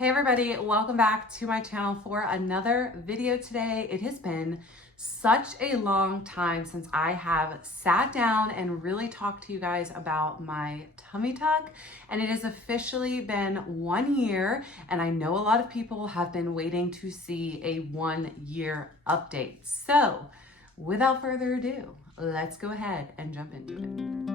Hey everybody, welcome back to my channel for another video today. It has been such a long time since I have sat down and really talked to you guys about my tummy tuck, and it has officially been 1 year, and I know a lot of people have been waiting to see a 1-year update. So without further ado, let's go ahead and jump into it.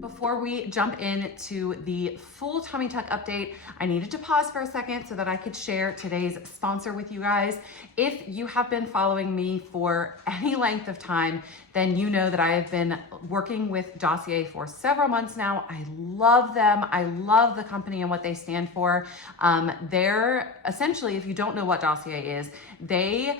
Before we jump into the full tummy tuck update, I needed to pause for a second so that I could share today's sponsor with you guys. If you have been following me for any length of time, then you know that I have been working with Dossier for several months now. I love them. I love the company and what they stand for. They're essentially, if you don't know what Dossier is, they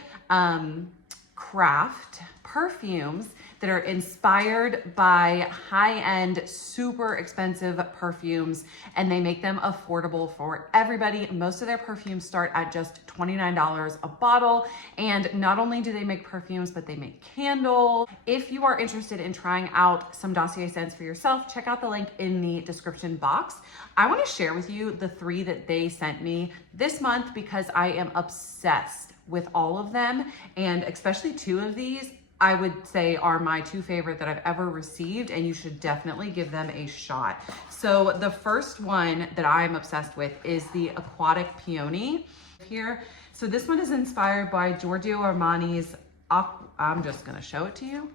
craft perfumes that are inspired by high-end, super expensive perfumes, and they make them affordable for everybody. Most of their perfumes start at just $29 a bottle, and not only do they make perfumes, but they make candles. If you are interested in trying out some Dossier scents for yourself, check out the link in the description box. I want to share with you the 3 that they sent me this month because I am obsessed with all of them, and especially 2 of these I would say are my 2 favorite that I've ever received, and you should definitely give them a shot. So the first one that I'm obsessed with is the Aquatic Peony here. So this one is inspired by Giorgio Armani's, I'm just gonna show it to you,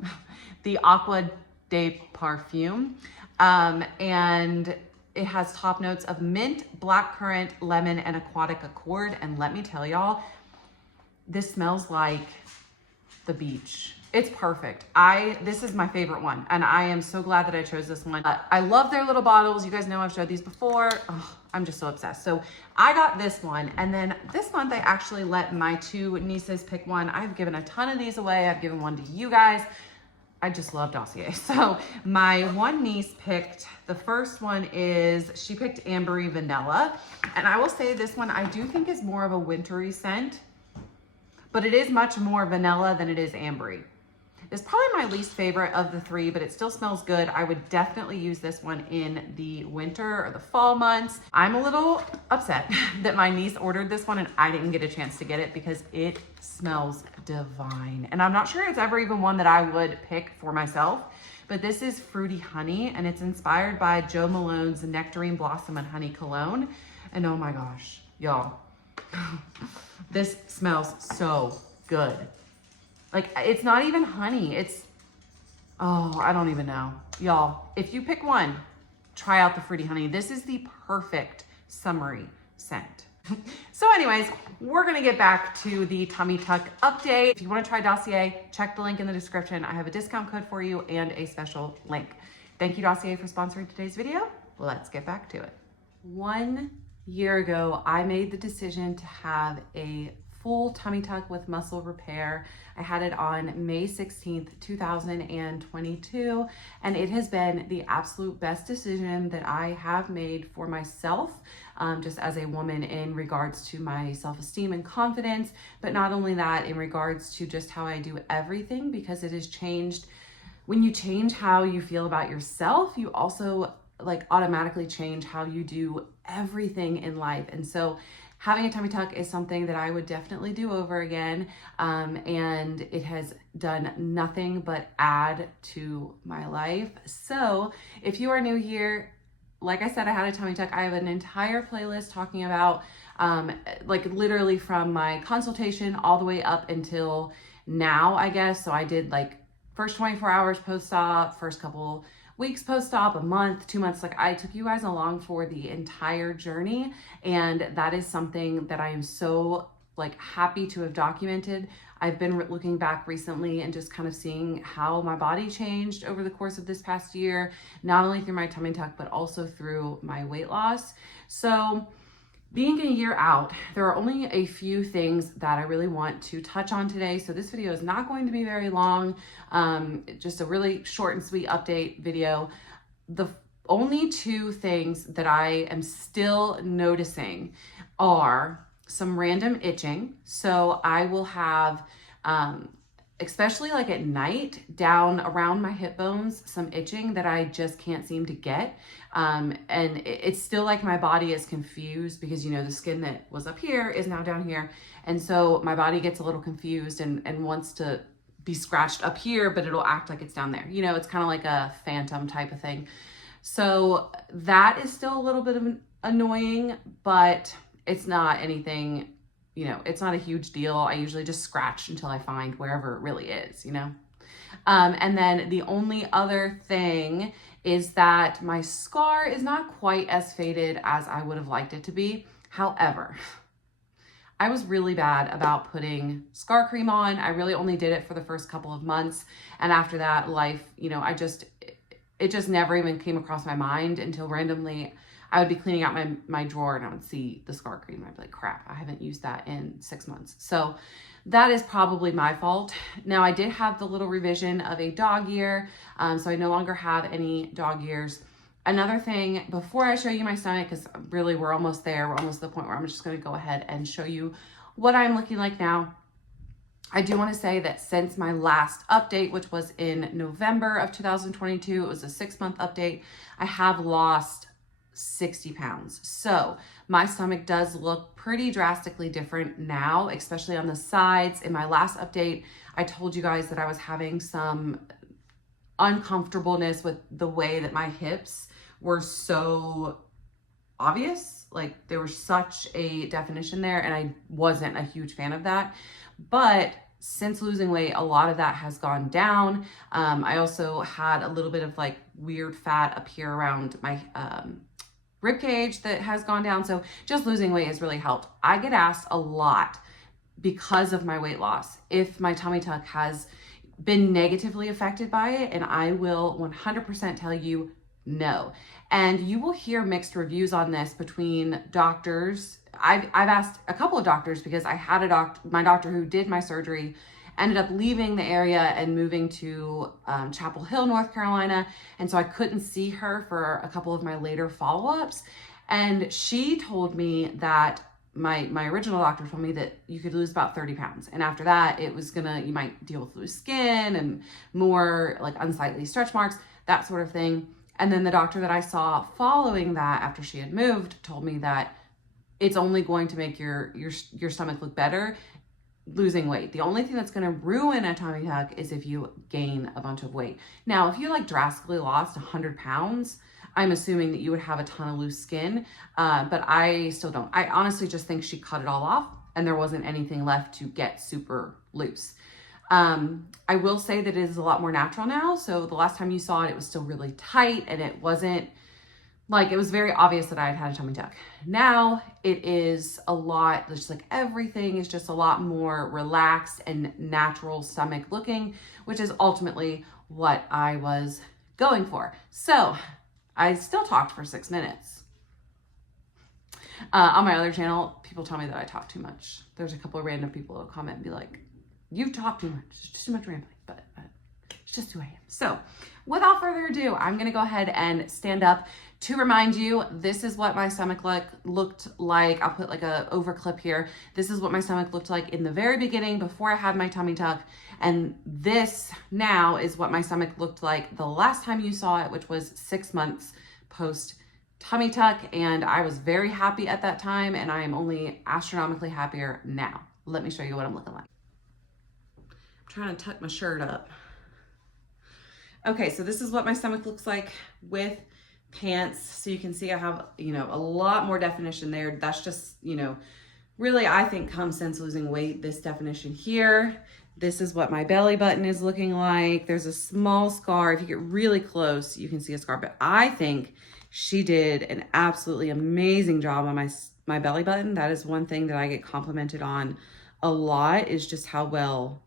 the Acqua de Parfum. And it has top notes of mint, blackcurrant, lemon, and aquatic accord. And let me tell y'all, this smells like the beach. It's perfect. This is my favorite one, and I am so glad that I chose this one. I love their little bottles. You guys know I've showed these before. Oh, I'm just so obsessed. So I got this one, and then this month I actually let my 2 nieces pick one. I've given a ton of these away. I've given one to you guys. I just love Dossier. So my one niece picked, the first one is, she picked Ambery Vanilla, and I will say this one I do think is more of a wintry scent, but it is much more vanilla than it is ambery. It's probably my least favorite of the 3, but it still smells good. I would definitely use this one in the winter or the fall months. I'm a little upset that my niece ordered this one and I didn't get a chance to get it because it smells divine. And I'm not sure it's ever even one that I would pick for myself, but this is Fruity Honey, and it's inspired by Jo Malone's Nectarine Blossom and Honey Cologne. And oh my gosh, y'all, this smells so good. Like, it's not even honey. It's, oh, I don't even know. Y'all, if you pick one, try out the Fruity Honey. This is the perfect summery scent. So anyways, we're gonna get back to the tummy tuck update. If you wanna try Dossier, check the link in the description. I have a discount code for you and a special link. Thank you, Dossier, for sponsoring today's video. Let's get back to it. 1 year ago, I made the decision to have a full tummy tuck with muscle repair. I had it on May 16th, 2022, and it has been the absolute best decision that I have made for myself, just as a woman, in regards to my self-esteem and confidence, but not only that, in regards to just how I do everything, because it has changed. When you change how you feel about yourself, you also automatically change how you do everything in life. And so having a tummy tuck is something that I would definitely do over again, and it has done nothing but add to my life. So if you are new here, like I said, I had a tummy tuck. I have an entire playlist talking about literally from my consultation all the way up until now, I guess. So I did first 24 hours post-op, first couple weeks post-op, a month, 2 months. I took you guys along for the entire journey, and that is something that I am so happy to have documented. I've been looking back recently and just kind of seeing how my body changed over the course of this past year, not only through my tummy tuck, but also through my weight loss. So being a year out, there are only a few things that I really want to touch on today. So this video is not going to be very long, just a really short and sweet update video. The only 2 things that I am still noticing are some random itching. So I will have especially like at night, down around my hip bones, some itching that I just can't seem to get. And it's still like my body is confused because, you know, the skin that was up here is now down here. And so my body gets a little confused and wants to be scratched up here, but it'll act like it's down there. You know, it's kind of like a phantom type of thing. So that is still a little bit of annoying, but it's not anything, you know, it's not a huge deal. I usually just scratch until I find wherever it really is, you know? And then the only other thing is that my scar is not quite as faded as I would have liked it to be. However, I was really bad about putting scar cream on. I really only did it for the first couple of months. And after that, life, you know, it just never even came across my mind until randomly I would be cleaning out my drawer and I would see the scar cream. I'd be like, crap, I haven't used that in 6 months. So that is probably my fault. Now I did have the little revision of a dog ear. So I no longer have any dog ears. Another thing, before I show you my stomach, because really we're almost there. We're almost to the point where I'm just going to go ahead and show you what I'm looking like now. I do want to say that since my last update, which was in November of 2022, it was a 6-month update, I have lost 60 pounds. So my stomach does look pretty drastically different now, especially on the sides. In my last update, I told you guys that I was having some uncomfortableness with the way that my hips were so obvious. Like there was such a definition there and I wasn't a huge fan of that. But since losing weight, a lot of that has gone down. I also had a little bit of like weird fat up here around my rib cage that has gone down. So just losing weight has really helped. I get asked a lot because of my weight loss if my tummy tuck has been negatively affected by it, and I will 100% tell you no. And you will hear mixed reviews on this between doctors. I've asked a couple of doctors because I had my doctor who did my surgery ended up leaving the area and moving to Chapel Hill, North Carolina. And so I couldn't see her for a couple of my later follow-ups. And she told me that my original doctor told me that you could lose about 30 pounds. And after that, you might deal with loose skin and more like unsightly stretch marks, that sort of thing. And then the doctor that I saw following that after she had moved told me that it's only going to make your stomach look better losing weight. The only thing that's going to ruin a tummy tuck is if you gain a bunch of weight. Now, if you like drastically lost 100 pounds, I'm assuming that you would have a ton of loose skin, but I still don't. I honestly just think she cut it all off and there wasn't anything left to get super loose. I will say that it is a lot more natural now. So the last time you saw it, it was still really tight and it wasn't like, it was very obvious that I had a tummy tuck. Now it is a lot, just like everything is just a lot more relaxed and natural stomach looking, which is ultimately what I was going for. So I still talked for 6 minutes. On my other channel, people tell me that I talk too much. There's a couple of random people who comment and be like, you talk too much, it's just too much rambling, but it's just who I am. So without further ado, I'm gonna go ahead and stand up to remind you, this is what my stomach looked like. I'll put like a over clip here. This is what my stomach looked like in the very beginning before I had my tummy tuck. And this now is what my stomach looked like the last time you saw it, which was 6 months post tummy tuck. And I was very happy at that time and I am only astronomically happier now. Let me show you what I'm looking like. I'm trying to tuck my shirt up. Okay, so this is what my stomach looks like with pants. So you can see I have, a lot more definition there. That's just, really I think comes since losing weight, this definition here. This is what my belly button is looking like. There's a small scar. If you get really close, you can see a scar, but I think she did an absolutely amazing job on my belly button. That is one thing that I get complimented on a lot, is just how well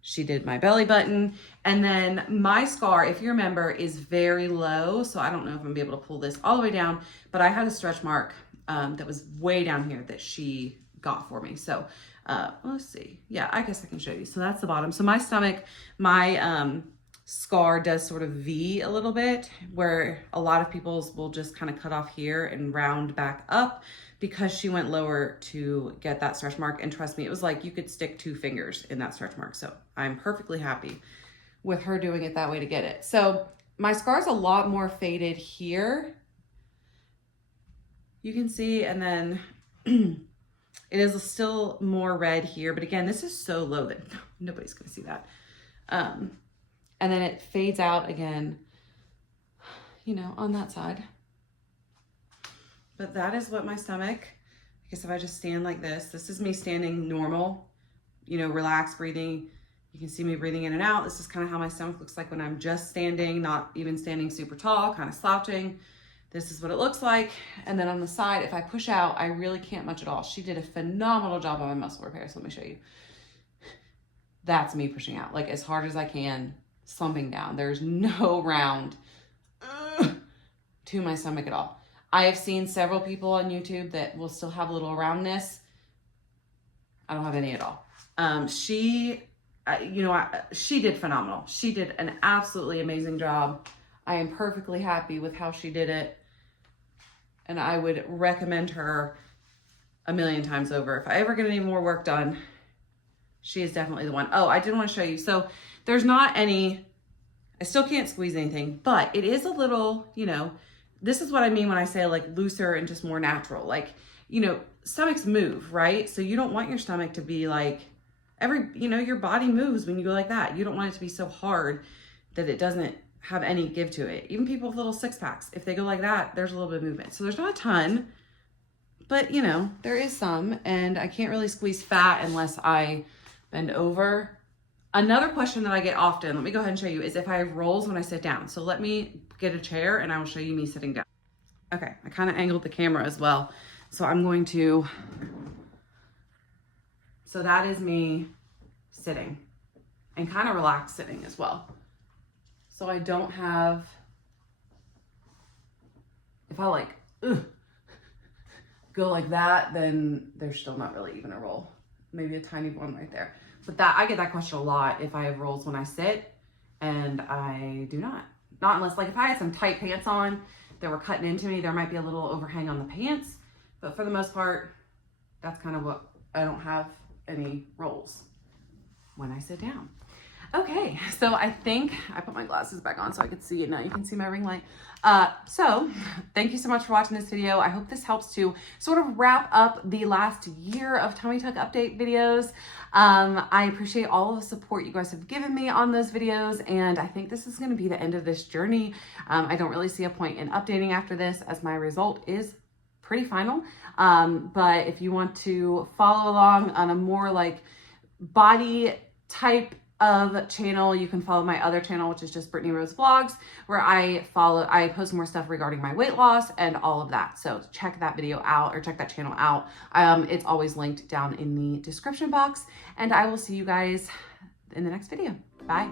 she did my belly button. And then my scar, if you remember, is very low. So I don't know if I'm gonna be able to pull this all the way down, but I had a stretch mark that was way down here that she got for me. So let's see. Yeah, I guess I can show you. So that's the bottom. So my stomach, my scar does sort of V a little bit, where a lot of people's will just kind of cut off here and round back up, because she went lower to get that stretch mark. And trust me, it was like you could stick 2 fingers in that stretch mark. So I'm perfectly happy with her doing it that way to get it. So my scar's a lot more faded here, you can see, and then it is still more red here. But again, this is so low that nobody's gonna see that. And then it fades out again, you know, on that side. But that is what my stomach, I guess if I just stand like this is me standing normal, you know, relaxed breathing. You can see me breathing in and out. This is kind of how my stomach looks like when I'm just standing, not even standing super tall, kind of slouching. This is what it looks like. And then on the side, if I push out, I really can't much at all. She did a phenomenal job on my muscle repair. So let me show you. That's me pushing out like as hard as I can, slumping down. There's no round to my stomach at all. I have seen several people on YouTube that will still have a little roundness. I don't have any at all. She did phenomenal. She did an absolutely amazing job. I am perfectly happy with how she did it. And I would recommend her a million times over. If I ever get any more work done, she is definitely the one. Oh, I did want to show you. So there's not any, I still can't squeeze anything, but it is a little, you know, this is what I mean when I say like looser and just more natural. Like, you know, stomachs move, right? So you don't want your stomach to be like your body moves when you go like that. You don't want it to be so hard that it doesn't have any give to it. Even people with little 6-packs, if they go like that, there's a little bit of movement. So there's not a ton, but you know, there is some, and I can't really squeeze fat unless I bend over. Another question that I get often, let me go ahead and show you, is if I have rolls when I sit down. So let me get a chair and I will show you me sitting down. Okay, I kind of angled the camera as well. So I'm going to, so that is me sitting and kind of relaxed sitting as well. So I don't have, if I like, go like that, then there's still not really even a roll. Maybe a tiny one right there. But that, I get that question a lot if I have rolls when I sit, and I do not. Not unless, like if I had some tight pants on that were cutting into me, there might be a little overhang on the pants. But for the most part, that's kind of what, I don't have any rolls when I sit down. Okay, so I think I put my glasses back on so I could see it now. You can see my ring light. So thank you so much for watching this video. I hope this helps to sort of wrap up the last year of Tummy Tuck update videos. I appreciate all of the support you guys have given me on those videos, and I think this is going to be the end of this journey. I don't really see a point in updating after this, as my result is pretty final. But if you want to follow along on a more like body type of channel, you can follow my other channel, which is just Brittany Rose Vlogs, where I post more stuff regarding my weight loss and all of that. So check that video out, or check that channel out. It's always linked down in the description box, and I will see you guys in the next video. Bye.